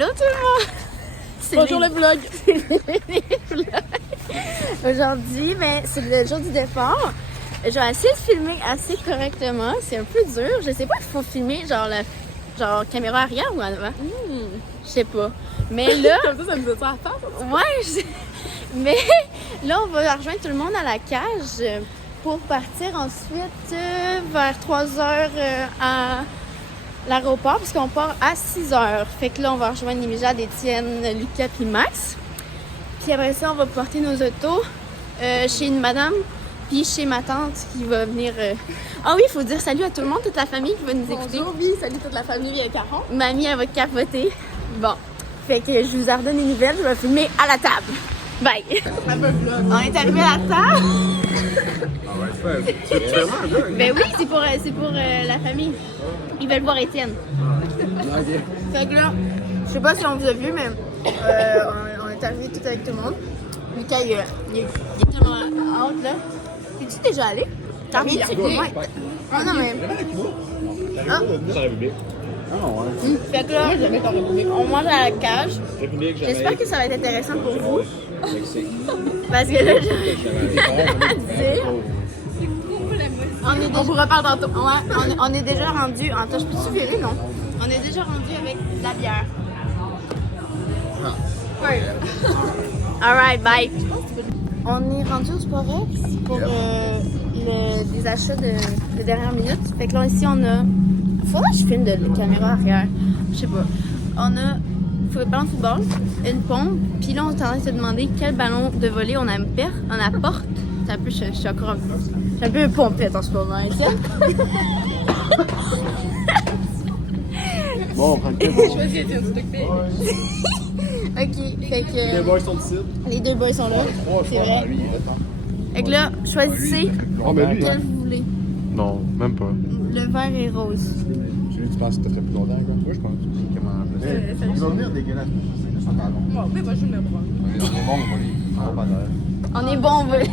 Allô tout le monde! Bonjour le vlog! Aujourd'hui, ben, c'est le jour du départ. Je vais essayer de filmer assez correctement. C'est un peu dur. Je sais pas s'il faut filmer genre caméra arrière ou en avant. Je sais pas. Mais là... Comme ça me faisait ça à faire. Ouais, mais là, on va rejoindre tout le monde à la cage pour partir ensuite vers 3h à l'aéroport, parce qu'on part à 6h. Fait que là, on va rejoindre Nimijad, Étienne, Lucas puis Max. Puis après ça, on va porter nos autos chez une madame, puis chez ma tante qui va venir... Ah oui, il faut dire salut à tout le monde, toute la famille qui va nous écouter. Bonjour, oui, salut toute la famille Caron. Mamie, elle va capoter. Bon, fait que je vous en redonne une nouvelle, je vais filmer à la table. Bye! On est arrivé à la table. C'est vraiment un vlog. Ben oui, c'est pour la famille. Ils veulent voir Étienne. Fait que là, je sais pas si on vous a vu, mais on est arrivé tout avec tout le monde. Lucas, il est tellement hâte là. Es-tu déjà allé? T'as reviens-tu? Ouais. Oh non, mais. Ah. Fait que là, on mange à la cage. J'espère que ça va être intéressant pour vous. Parce que là, je dire. On vous reparle tantôt. Ouais, on est déjà rendu. Attends, je peux-tu virer? Non. On est déjà rendu avec de la bière. Ouais. Alright, bye. On est rendu au Sporex pour des achats de dernière minute. Fait que là, ici, on a. Faudrait que je filme de la caméra arrière. Je sais pas. On a un ballon de football, une pompe, puis là, on est en train de se demander quel ballon de volley on apporte. C'est un peu, je suis encore un peu pompette en ce moment, Étienne. Bon, on prend le temps. Choisis Étienne, s'il te plaît. Ok, fait que. Les boys sont ici. Les deux boys sont là, c'est vrai. Fait que là, choisissez Oh, ben lui, lequel vous voulez. non, même pas. Le vert et rose. Tu penses que ça ferait plus longtemps, quoi? Moi, je pense. Comment salut. Il va venir dégueulasse, mais ça sent bon. Bon, oui, moi je me prends. On est bon, on va les. On va pas On est bon, on veut.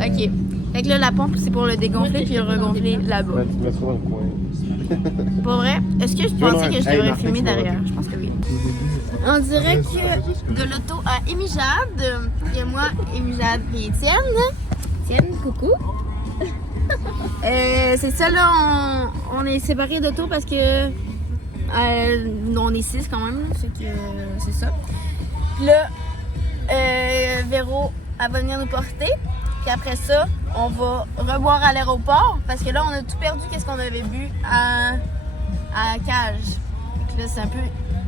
Ok. Fait que là, la pompe, c'est pour le dégonfler puis le regonfler là-bas. Tu me mettras dans le coin. Pour vrai, est-ce que je pensais que je Hey, devrais Martin, filmer tu m'as derrière? Je pense que oui. On dirait que de l'auto à Émijad, il y a moi, Émijad et Étienne. Étienne, coucou. C'est ça, là, on est séparés d'auto parce que on est 6 quand même, fait que c'est ça. Puis là, Véro, elle va venir nous porter. Puis après ça, on va reboire à l'aéroport parce que là, on a tout perdu qu'est-ce qu'on avait bu à la cage. Fait que là, c'est un peu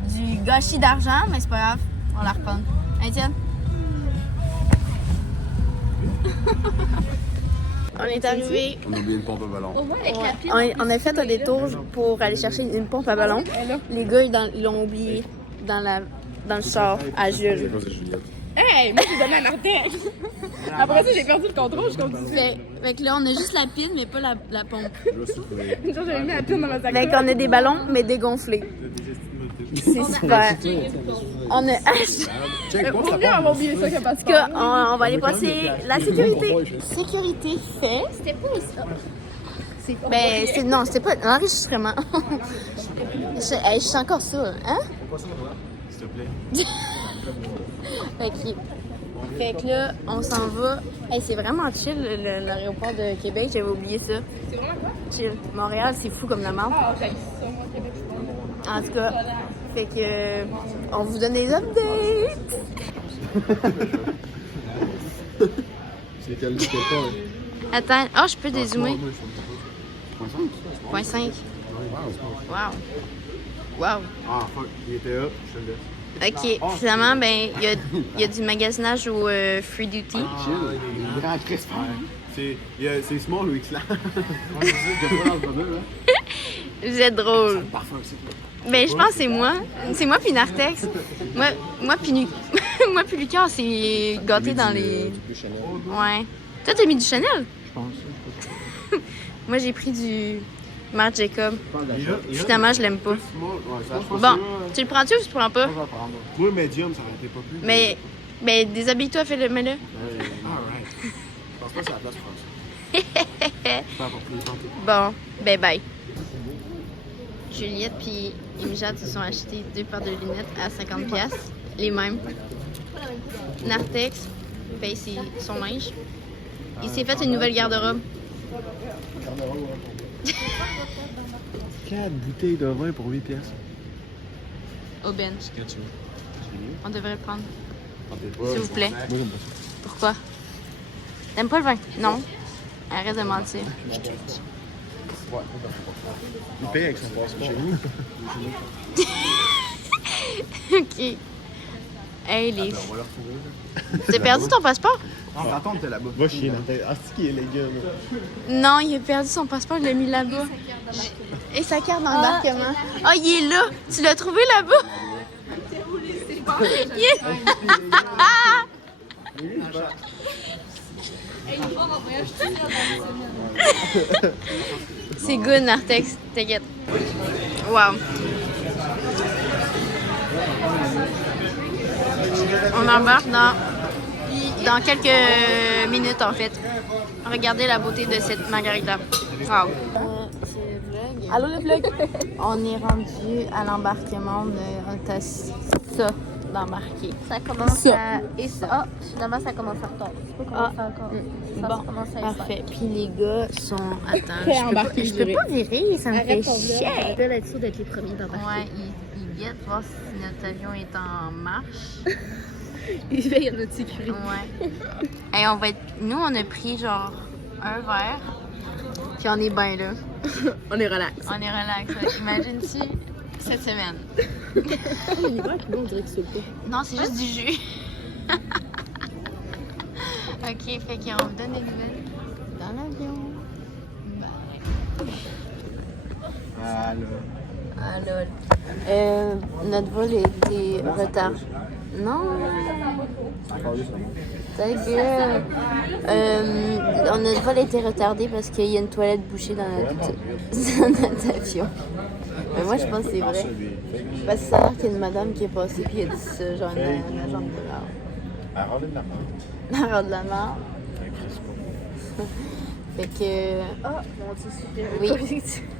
du gâchis d'argent, mais c'est pas grave, on la reprend. Hein, Étienne? On est arrivé. On a oublié une pompe à ballon. On a fait un détour pour aller chercher une pompe à ballon. Les gars, ils l'ont oublié dans le char à Jules. C'est Juliette. Hey, moi j'ai donné un artère. Après ça, j'ai perdu le contrôle, je continue. Fait que là, on a juste la pile, mais pas la pompe. Une fois, j'avais mis la pile dans ma sac. Fait qu'on a des ballons, mais dégonflés. C'est super. On a... On vient avoir oublié ça que parce En tout cas, on va aller passer la sécurité. Sécurité fait. C'était pas ça. Ben, non, c'était pas l'enregistrement. Je suis encore ça, hein? S'il te plaît. Fait que là, on s'en va. Hey, c'est vraiment chill l'aéroport de Québec, j'avais oublié ça. C'est vraiment quoi? Chill. Montréal, c'est fou comme la merde. Ah, j'ai ça, moi, Québec, je pense. En tout cas, fait que on vous donne des updates. C'est quel pas? Attends, oh, je peux dézoomer. Point 5. Wow. Wow. Ah, fuck, il était là, je te le laisse. Ok, finalement, ben, il y a du magasinage au Free Duty. Chill, il est grand Christ. C'est Small ou X-Lan. Vous êtes drôle. Parfum aussi. Ben, je pense que c'est moi. C'est moi puis Nartex. Moi puis moi puis Lucas, on s'est gâtés dans les... Ouais. Toi, t'as mis du Chanel? Je pense. Moi, j'ai pris du Marc Jacob. Finalement, je l'aime pas. Bon, tu le prends-tu ou tu le prends pas? Moi, médium, ça aurait été pas plus. Mais déshabille-toi, fais-le, mets-le. Alright. Je pense pas que c'est la place pour ça. Bon, ben bye. Juliette puis Imjad se sont achetés 2 paires de lunettes à 50$. Les mêmes. Nartex paye son linge. Il s'est fait une nouvelle garde-robe. 4 bouteilles de vin pour 8 piastres. Aubaine. C'est quand tu veux. On devrait le prendre. S'il S'il vous plaît. Moi, j'aime pas ça. Pourquoi? T'aimes pas le vin? Non. Arrête de mentir. Il paye avec son passeport. Chez nous. Ok. Hey, les... On va le retrouver. T'as perdu ton passeport? En attente, t'es là-bas. Va chier dans ta tête. Ah, c'est qui est les gars, là? Non, il a perdu son passeport, il l'a mis là-bas. Et sa carte d'embarquement. Ah, il est là. Tu l'as trouvé là-bas? Il est... Ah! C'est good, Nartex. T'inquiète. Wow. On embarque dans quelques minutes, en fait. Regardez la beauté de cette margarita. Wow. C'est le vlog. Allô, le vlog? On est rendu à l'embarquement. On est assis ça d'embarquer. Ça commence Ça. à... Et ça. Ah, finalement, ça commence à retard. Tu peux commencer encore. Ça Bon, commence à être parfait. Puis les gars sont... Attends, Prêts à je peux embarquer, pas, je je peux dirais. pas virer, ça me fait chier. Ils veulent être sûrs d'être les premiers d'embarquer. Ouais, ils guettent voir si notre avion est en marche. Ils veillent à notre sécurité. Ouais. Et on va être... Nous, on a pris genre un verre. Puis on est bien là. On est relax. On est relax. Imagine-tu cette semaine. L'hiver, puis on dirait que c'est pas. Non, c'est juste du jus. Ok, fait qu'on vous donne des nouvelles dans l'avion. Bye. Ah, là. Ah lol. Notre vol était retard. Non. Encore juste. Ta gueule. Notre vol a été retardé parce qu'il y a une toilette bouchée dans notre avion. Mais moi, je pense que c'est vrai. Parce que ça a l'air qu'il y a une madame qui est passée puis elle a dit ça, genre un agent de grave. À râler de la mort. La rôle de la mort. Fait que... Ah, mon Dieu, Oui.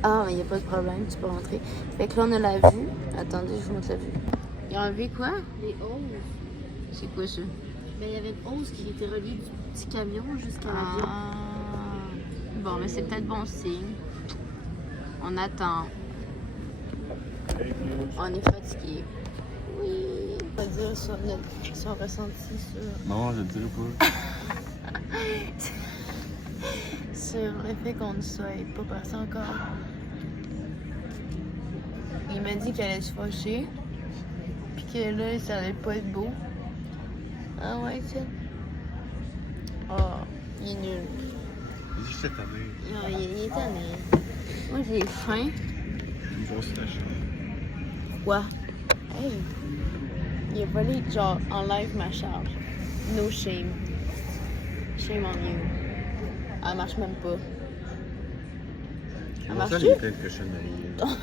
Ah, mais il n'y a pas de problème, tu peux rentrer. Fait que là, on a la vue. Attendez, je vous montre la vue. Ils ont enlevé quoi? Les 11. C'est quoi ça? Ben, il y avait une 11 qui était reliée du petit camion jusqu'à l'avion. Ah. Bon, mais c'est peut-être bon signe. On attend. On est fatigué. Oui. On va dire son ressenti Non, je le dirai pas. sur le fait qu'on ne soit pas parti encore. Il m'a dit qu'elle allait se fâcher. Puis que là, ça allait pas être beau. Ah ouais, tiens. Oh, il est nul. Vas-y, cette année. Non, il est tanné. Moi, j'ai faim. Une grosse tâche. Quoi? Hey! Il a volé, genre, en live ma charge. No shame. Shame on you. Elle marche même pas. Elle marche Ça, plus? les têtes cochonneries.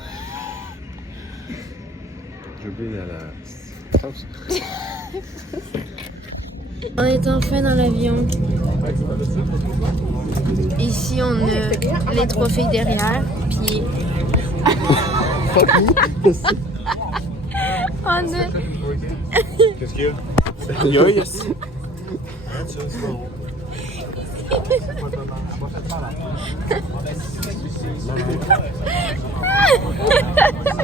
J'ai oublié la sauce. On est enfin dans l'avion. Ici, on a les 3 filles derrière, puis on a... Qu'est-ce qu'il y a? Yes!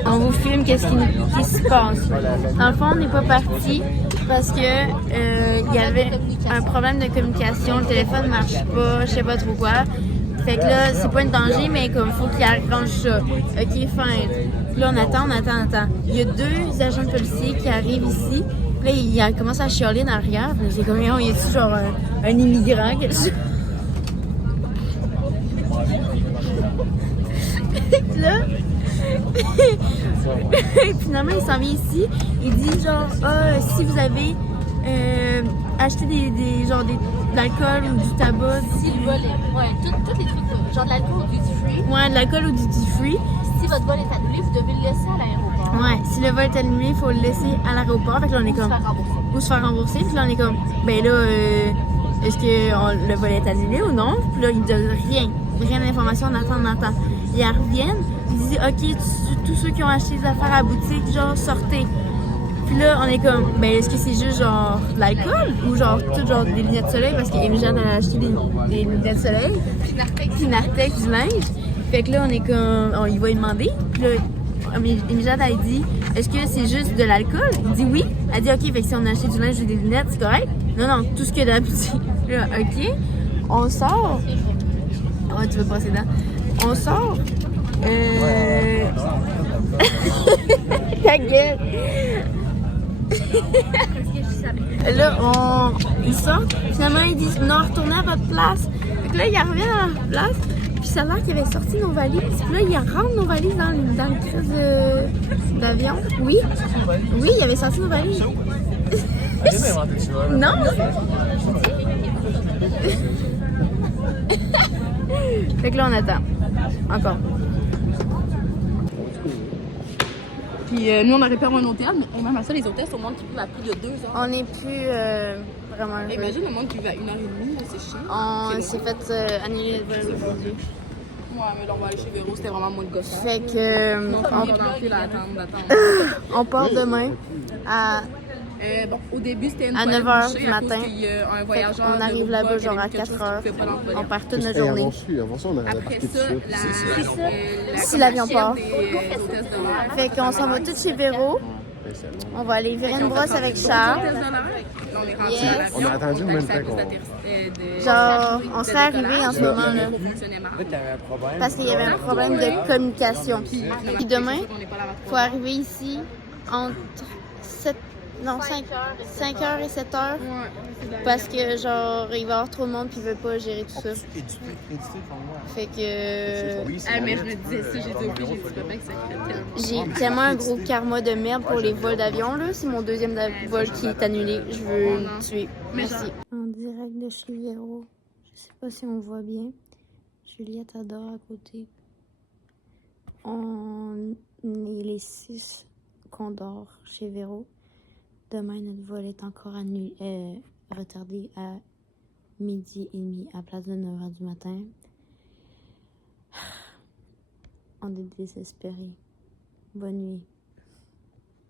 On vous filme qu'est-ce qui se passe. Dans le fond, on n'est pas parti parce que il y avait un problème de communication, le téléphone marche pas, je sais pas trop quoi. Fait que là, c'est pas un danger, mais comme faut qu'il arrange ça. Ok, fine. Puis là, on attend. Il y a 2 agents de policiers qui arrivent ici. Puis là, il commence à chialer en arrière. Puis j'ai comme, il y a-tu genre un immigrant? Quelque chose? Puis là, finalement, il s'en vient ici. Il dit genre, si vous avez acheté de l'alcool ou du tabac. Si le vol est... Ouais, tous les trucs, genre de l'alcool ou du duty free. Ouais, de l'alcool ou du duty free. Si votre vol est annulé, vous devez le laisser à l'aéroport. Ouais, si le vol est annulé, il faut le laisser à l'aéroport. Fait que là, on est Ou se comme. faire rembourser. Ou se faire rembourser. Puis là, on est comme. Ben là, est-ce que le vol est annulé ou non? Puis là, ils donnent rien d'information. On attend. Ils reviennent. Il dit, OK, tous ceux qui ont acheté des affaires à la boutique, genre, sortez. Puis là, on est comme, ben, est-ce que c'est juste genre de l'alcool ou genre tout genre des lunettes de soleil parce qu'Émilie-Jeanne a acheté des lunettes de soleil, puis Nartex du linge. Fait que là, on est comme, on y va lui demander. Puis là, Émilie-Jeanne a dit, est-ce que c'est juste de l'alcool? Il dit oui. Elle dit, OK, fait que si on a acheté du linge ou des lunettes, c'est correct? Non, tout ce qu'il y a dans la boutique. Là, OK, on sort. Ouais, tu veux passer dedans. On sort. Ta gueule! Là, ils sortent. Finalement, ils disent non, retournez à votre place. Fait que là, ils reviennent à leur place. Puis ça a l'air qu'ils avaient sorti nos valises. Puis là, ils rentrent nos valises dans le crise d'avion. Oui, ils avaient sorti nos valises. Non! Fait que là, on attend. Encore. Puis nous, on aurait pu avoir un hôtel, mais même à ça, les hôtels sont au monde qui vivent à plus de 2 heures. On n'est plus vraiment heureux. Imagine le monde qui vit à 1h30, c'est chiant. On s'est fait annuler le vol aujourd'hui. Ouais, mais là, on va aller chez Véro, c'était vraiment moins de gossant. Fait que On va plus l'attendre. on part demain à Bon, au début, c'était une à toilette 9h bouchée du à cause matin. qu'il y a un Fait voyageur qu'on de arrive Rupa là-bas qui avait genre à quelque chose 4h. qui pouvait pas l'employer. On part toute notre Hey, journée. avant ça, on aurait Après parti tout ça, de suite. Si l'avion part. des hôtesses de l'air. Fait qu'on s'en va tous chez Véro. On va aller virer une brosse avec Charles. Hôtesses de l'air. Là, on est rentré Yes. à l'avion. On a attendu le même à temps cause qu'on- Genre, on serait arrivé en ce moment là. fonctionnait mal. Parce qu'il y avait un problème de communication. Puis demain, il faut arriver ici entre 5h et 7h. Parce que genre, il va y avoir trop de monde puis il veut pas gérer tout ça. Fait que Ah, mais je me disais ça, j'ai dit au pire, j'ai dit papa que ça ferait tellement. j'ai tellement un gros karma de merde pour les vols d'avion là. C'est mon deuxième vol qui est annulé. Je veux me tuer. Merci. En direct de chez Véro. Je sais pas si on voit bien. Juliette adore à côté. On est les 6 qu'on dort chez Véro. Demain, notre vol est encore retardé à 12h30 à la place de 9h du matin. On est désespérés. Bonne nuit.